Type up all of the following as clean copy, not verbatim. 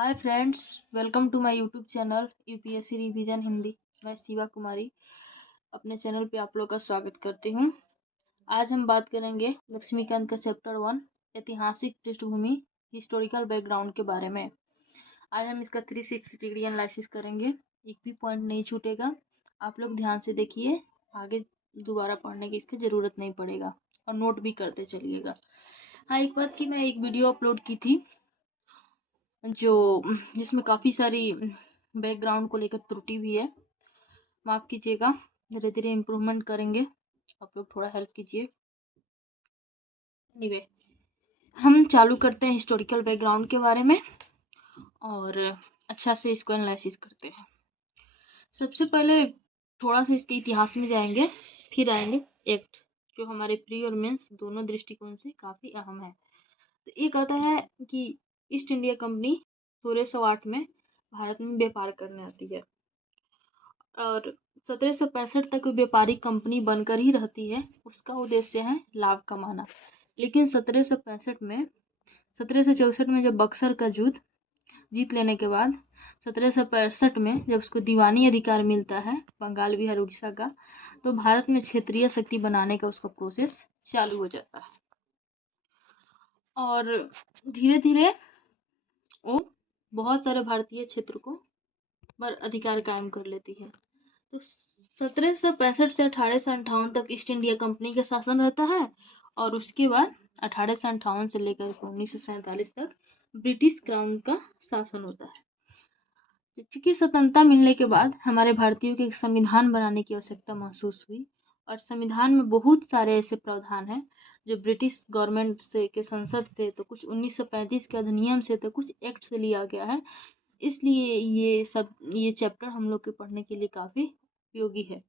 Hi friends, welcome to my YouTube channel UPSC revision Hindi. मैं शिवा कुमारी अपने channel पे आप लोग का स्वागत करती हूँ। आज हम बात करेंगे लक्ष्मीकांत का चैप्टर 1 ऐतिहासिक पृष्ठभूमि हिस्टोरिकल बैकग्राउंड के बारे में। आज हम इसका 360 डिग्री एनालिसिस करेंगे, एक भी पॉइंट नहीं छूटेगा। आप लोग ध्यान से देखिए, आगे दोबारा पढ़ने की इसकी ज़रूरत नहीं पड़ेगा और नोट भी करते चलिएगा। हाँ, एक बात की मैं एक वीडियो अपलोड की थी जिसमें काफ़ी सारी बैकग्राउंड को लेकर त्रुटि भी है। माफ़ कीजिएगा, धीरे धीरे इम्प्रूवमेंट करेंगे, आप लोग थोड़ा हेल्प कीजिए। एनीवे, हम चालू करते हैं हिस्टोरिकल बैकग्राउंड के बारे में और अच्छा से इसको एनालिसिस करते हैं। सबसे पहले थोड़ा सा इसके इतिहास में जाएंगे, फिर आएंगे एक्ट, जो हमारे प्री और मेंस दोनों दृष्टिकोण से काफ़ी अहम है। तो ये कहता है कि ईस्ट इंडिया कंपनी 1608 में भारत में व्यापार करने आती है और 1765 तक व्यापारिक कंपनी बनकर ही रहती है। उसका उद्देश्य है लाभ कमाना। लेकिन 1764 में जब बक्सर का युद्ध जीत लेने के बाद 1765 में जब उसको दीवानी अधिकार मिलता है बंगाल, बिहार, उड़ीसा का, तो भारत में क्षेत्रीय शक्ति बनाने का उसका प्रोसेस चालू हो जाता है और धीरे धीरे वो बहुत सारे भारतीय क्षेत्र को पर अधिकार कायम कर लेती है। तो 1765 से 1858 तक ईस्ट इंडिया कंपनी का शासन रहता है और उसके बाद 1858 से लेकर 1947 तक ब्रिटिश क्राउन का शासन होता है। क्योंकि स्वतंत्रता मिलने के बाद हमारे भारतीयों को एक संविधान बनाने की आवश्यकता महसूस हुई और संविधान में बहुत सारे ऐसे प्रावधान हैं जो ब्रिटिश गवर्नमेंट से के संसद से, तो कुछ 1935 के अधिनियम से, तो कुछ एक्ट से लिया गया है। इसलिए ये चैप्टर हम लोग के पढ़ने के लिए काफ़ी उपयोगी है,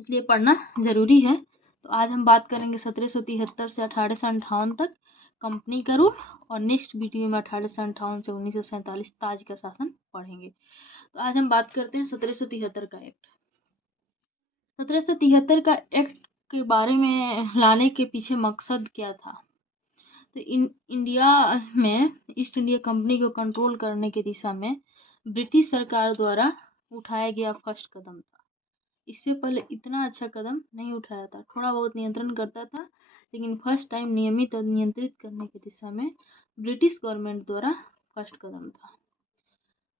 इसलिए पढ़ना ज़रूरी है। तो आज हम बात करेंगे 1773 से 1858 तक कंपनी का रूल और नेक्स्ट वीडियो में 1858 से 1947 ताज का शासन पढ़ेंगे। तो आज हम बात करते हैं 1773 का एक्ट। 1773 का एक्ट के बारे में लाने के पीछे मकसद क्या था? तो इंडिया में ईस्ट इंडिया कंपनी को कंट्रोल करने की दिशा में ब्रिटिश सरकार द्वारा उठाया गया फर्स्ट कदम था। इससे पहले इतना अच्छा कदम नहीं उठाया था, थोड़ा बहुत नियंत्रण करता था, लेकिन फर्स्ट टाइम नियमित और नियंत्रित करने की दिशा में ब्रिटिश गवर्नमेंट द्वारा फर्स्ट कदम था।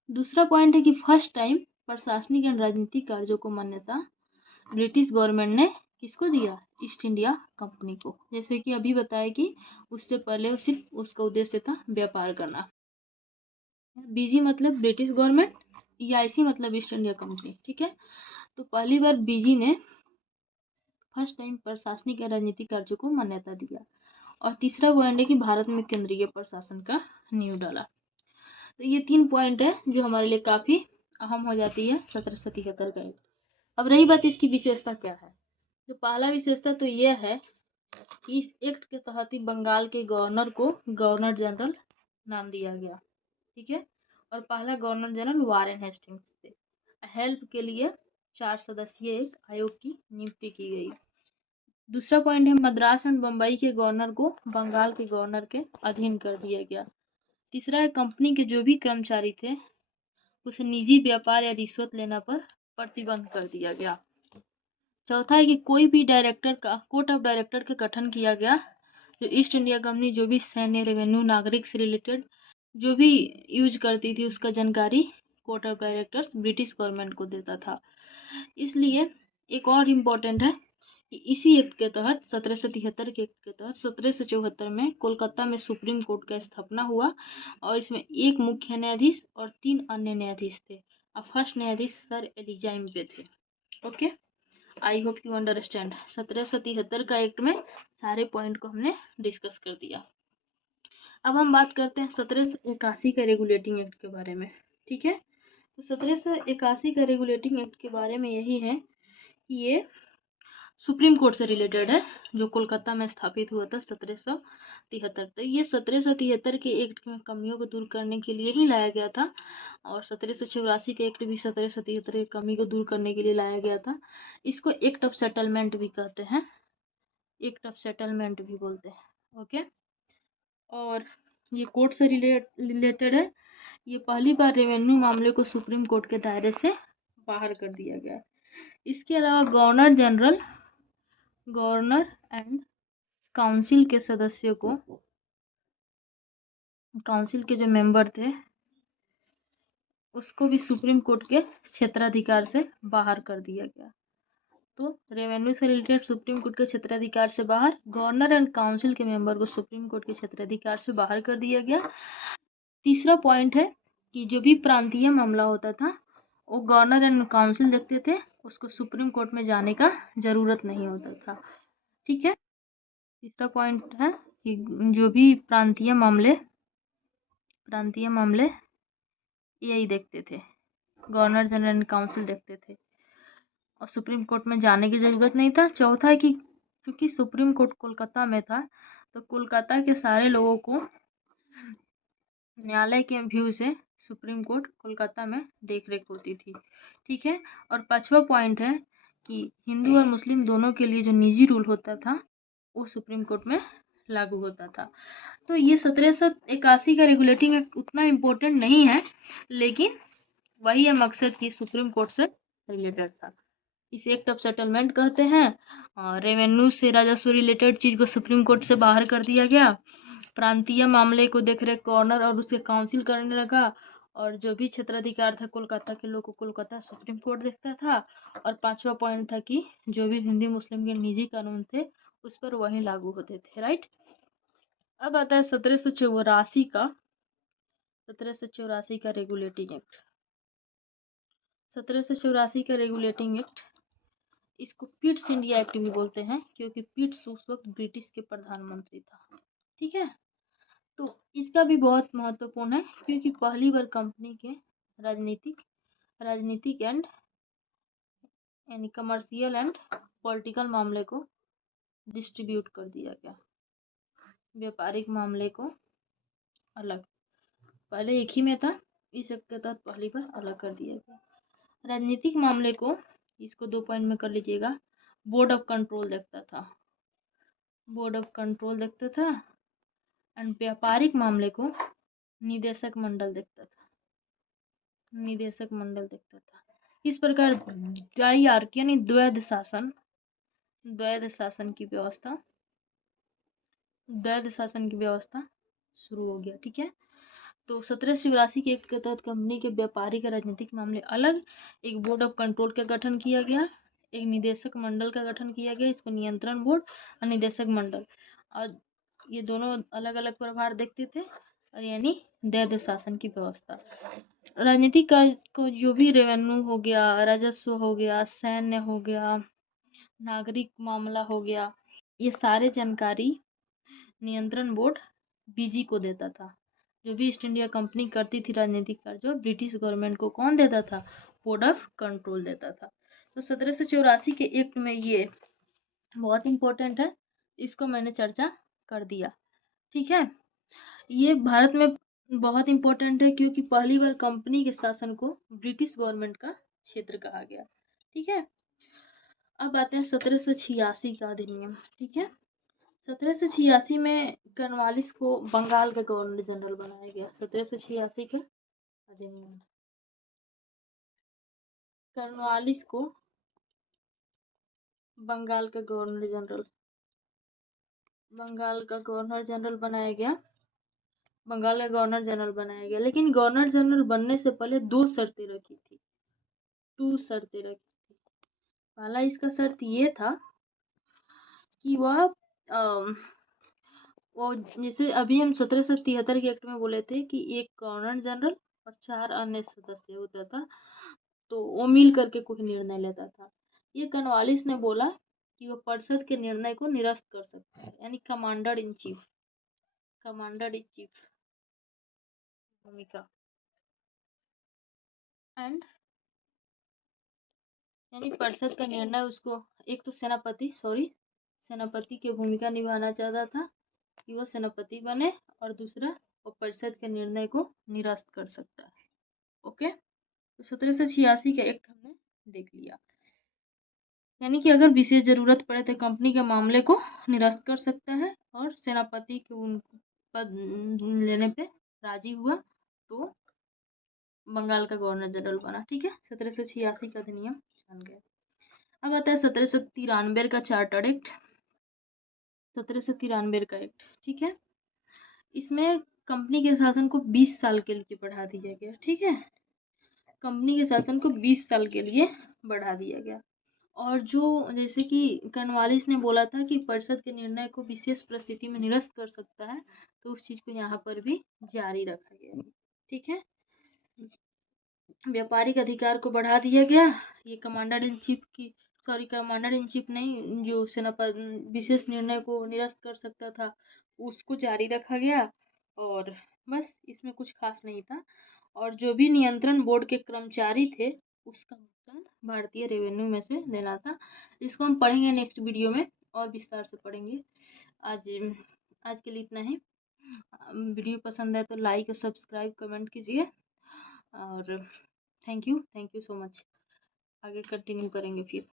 दूसरा पॉइंट है कि फर्स्ट टाइम प्रशासनिक एवं राजनीतिक कार्यों को मान्यता ब्रिटिश गवर्नमेंट ने किसको दिया? ईस्ट इंडिया कंपनी को। जैसे कि अभी बताया कि उससे पहले सिर्फ उसका उद्देश्य था व्यापार करना। बीजी मतलब ब्रिटिश गवर्नमेंट, ईआईसी मतलब ईस्ट इंडिया कंपनी, ठीक है। तो पहली बार बीजी ने फर्स्ट टाइम प्रशासनिक और राजनीतिक कार्यों को मान्यता दिया और तीसरा पॉइंट है कि भारत में केंद्रीय प्रशासन का नींव डाला। तो ये 3 पॉइंट है जो हमारे लिए काफ़ी अहम हो जाती है 1773 का एक्ट। अब रही बात इसकी विशेषता क्या है, जो पहला विशेषता तो यह है कि इस एक्ट के तहत ही बंगाल के गवर्नर को गवर्नर जनरल नाम दिया गया, ठीक है। और पहला गवर्नर जनरल वारेन हेस्टिंग्स थे। हेल्प के लिए 4 सदस्यीय एक आयोग की नियुक्ति की गई। दूसरा पॉइंट है मद्रास एंड बम्बई के गवर्नर को बंगाल के गवर्नर के अधीन कर दिया गया। तीसरा है कंपनी के जो भी कर्मचारी थे उसे निजी व्यापार या रिश्वत लेना पर प्रतिबंध कर दिया गया। चौथा है कि कोई भी डायरेक्टर का कोर्ट ऑफ डायरेक्टर का गठन किया गया, जो ईस्ट इंडिया कंपनी जो भी सैन्य, रेवेन्यू, नागरिक से रिलेटेड जो भी यूज करती थी उसका जानकारी court of directors British government को देता था। इसलिए एक और इम्पोर्टेंट है कि इसी एक्ट के तहत 1773 के एक्ट के तहत 1774 में कोलकाता में सुप्रीम कोर्ट का स्थापना हुआ और इसमें एक मुख्य न्यायाधीश और 3 अन्य न्यायाधीश थे। अब फर्स्ट न्यायाधीश सर एलिजाइम पे थे। Okay, I hope you understand. 1773 का एक्ट में सारे पॉइंट को हमने डिस्कस कर दिया। अब हम बात करते हैं 1781 का रेगुलेटिंग एक्ट के बारे में, ठीक है। तो 1781 का रेगुलेटिंग एक्ट के बारे में यही है कि ये सुप्रीम कोर्ट से रिलेटेड है, जो कोलकाता में स्थापित हुआ था 1773। तो ये 1773 के एक्ट में कमियों को दूर करने के लिए ही लाया गया था और 1784 के एक्ट भी 1773 की कमी को दूर करने के लिए लाया गया था। इसको एक्ट ऑफ सेटलमेंट भी कहते हैं, एक्ट ऑफ सेटलमेंट भी बोलते हैं। ओके, और ये कोर्ट से रिलेटेड है ये पहली बार रेवेन्यू मामले को सुप्रीम कोर्ट के दायरे से बाहर कर दिया गया। इसके अलावा गवर्नर एंड काउंसिल के सदस्यों को, काउंसिल के जो मेंबर थे उसको भी सुप्रीम कोर्ट के क्षेत्राधिकार से बाहर कर दिया गया। तो रेवेन्यू से रिलेटेड सुप्रीम कोर्ट के क्षेत्राधिकार से बाहर, गवर्नर एंड काउंसिल के मेंबर को सुप्रीम कोर्ट के क्षेत्राधिकार से बाहर कर दिया गया। तीसरा पॉइंट है कि जो भी प्रांतीय मामला होता था वो गवर्नर एंड काउंसिल देखते थे, उसको सुप्रीम कोर्ट में जाने का जरूरत नहीं होता था। ठीक है, तीसरा पॉइंट है कि जो भी प्रांतीय मामले यही देखते थे, गवर्नर जनरल एंड काउंसिल देखते थे और सुप्रीम कोर्ट में जाने की जरूरत नहीं था। चौथा है कि क्योंकि सुप्रीम कोर्ट कोलकाता में था तो कोलकाता के सारे लोगों को न्यायालय के व्यू से सुप्रीम कोर्ट कोलकाता में देख रेख होती थी। ठीक है, और पांचवा पॉइंट है कि हिंदू और मुस्लिम दोनों के लिए जो निजी रूल होता था वो सुप्रीम कोर्ट में लागू होता था। तो ये 1781 का रेगुलेटिंग एक्ट उतना इम्पोर्टेंट नहीं है, लेकिन वही है मकसद कि सुप्रीम कोर्ट से रिलेटेड था। इसे एक्ट ऑफ सेटलमेंट कहते हैं। रेवेन्यू से राजस्व रिलेटेड चीज को सुप्रीम कोर्ट से बाहर कर दिया गया। प्रांतीय मामले को देखरेख गवर्नर और उसके काउंसिल करने लगा, और जो भी क्षेत्राधिकार था कोलकाता के लोग को कोलकाता सुप्रीम कोर्ट देखता था। और पांचवा पॉइंट था कि जो भी हिंदू मुस्लिम के निजी कानून थे उस पर वही लागू होते थे। राइट, अब आता है 1784 का रेगुलेटिंग एक्ट। 1784 का रेगुलेटिंग एक्ट, इसको पिट्स इंडिया एक्ट भी बोलते हैं क्योंकि पिट्स उस वक्त ब्रिटिश के प्रधानमंत्री था। ठीक है, तो इसका भी बहुत महत्वपूर्ण है क्योंकि पहली बार कंपनी के राजनीतिक एंड यानी कमर्शियल एंड पॉलिटिकल मामले को डिस्ट्रीब्यूट कर दिया गया, व्यापारिक मामले को अलग, पहले एक ही में था, इस एक्ट के तहत पहली बार अलग कर दिया गया। राजनीतिक मामले को, इसको 2 पॉइंट में कर लीजिएगा, बोर्ड ऑफ कंट्रोल देखता था एंड व्यापारिक मामले को निदेशक मंडल देखता था। इस प्रकार द्वैयार्की यानी द्वैध शासन की व्यवस्था शुरू हो गया। ठीक है, तो 1784 के एक्ट के तहत कंपनी के व्यापारिक और राजनीतिक मामले अलग, एक बोर्ड ऑफ कंट्रोल का गठन किया गया, एक निदेशक मंडल का गठन किया गया, इसको नियंत्रण बोर्ड और निदेशक मंडल, और ये दोनों अलग अलग प्रभार देखते थे, और यानी द्वैध शासन की व्यवस्था। राजनीतिक कार्य को जो भी रेवेन्यू हो गया, राजस्व हो गया, सैन्य हो गया, नागरिक मामला हो गया, ये सारे जानकारी नियंत्रण बोर्ड बीजी को देता था। जो भी ईस्ट इंडिया कंपनी करती थी राजनीतिक कार्य, ब्रिटिश गवर्नमेंट को कौन देता था? बोर्ड ऑफ कंट्रोल देता था। तो 1784 के एक्ट में ये बहुत इंपॉर्टेंट है, इसको मैंने चर्चा कर दिया। ठीक है, ये भारत में बहुत इंपॉर्टेंट है क्योंकि पहली बार कंपनी के शासन को ब्रिटिश गवर्नमेंट का क्षेत्र कहा गया। ठीक है, अब आते हैं 1786 का अधिनियम। ठीक है, 1786 में कर्नवालिस को बंगाल का गवर्नर जनरल बनाया गया। 1786 का अधिनियम, कर्नवालिस को बंगाल का गवर्नर जनरल बनाया गया। लेकिन गवर्नर जनरल बनने से पहले 2 शर्तें रखी थी। पहला इसका शर्त ये था कि वह वो जैसे अभी हम 1773 के एक्ट में बोले थे कि एक गवर्नर जनरल और 4 अन्य सदस्य होता था, तो वो मिल करके कोई निर्णय लेता था। ये कर्नवालिस ने बोला कि वो परिषद के निर्णय को निरस्त कर सकता है, यानी कमांडर इन चीफ भूमिका, एंड यानी परिषद का निर्णय उसको, एक तो सेनापति की भूमिका निभाना चाहता था कि वो सेनापति बने, और दूसरा वो परिषद के निर्णय को निरस्त कर सकता है। ओके, तो 1786 का एक्ट हमने देख लिया, यानी कि अगर विशेष जरूरत पड़े तो कंपनी के मामले को निरस्त कर सकता है, और सेनापति के उन पद लेने पे राजी हुआ तो बंगाल का गवर्नर जनरल बना। ठीक है, 1786 का अधिनियम जान गए। अब आता है 1793 का चार्टर एक्ट। 1793 का एक्ट, ठीक है। इसमें कंपनी के शासन को 20 साल के लिए बढ़ा दिया गया। ठीक है, कंपनी के शासन को 20 साल के लिए बढ़ा दिया गया। और जो जैसे कि कर्नवालिस ने बोला था कि परिषद के निर्णय को विशेष परिस्थिति में निरस्त कर सकता है, तो उस चीज को यहाँ पर भी जारी रखा गया है। ठीक है, व्यापारिक अधिकार को बढ़ा दिया गया। ये कमांडर इन चीफ की, सॉरी कमांडर इन चीफ नहीं, जो सेनापति विशेष निर्णय को निरस्त कर सकता था, उसको जारी रखा गया। और बस इसमें कुछ खास नहीं था। और जो भी नियंत्रण बोर्ड के कर्मचारी थे, उसका भुगतान भारतीय रेवेन्यू में से देना था। इसको हम पढ़ेंगे नेक्स्ट वीडियो में, और विस्तार से पढ़ेंगे। आज आज के लिए इतना ही। वीडियो पसंद आए तो लाइक और सब्सक्राइब कमेंट कीजिए। और थैंक यू सो मच। आगे कंटिन्यू करेंगे फिर।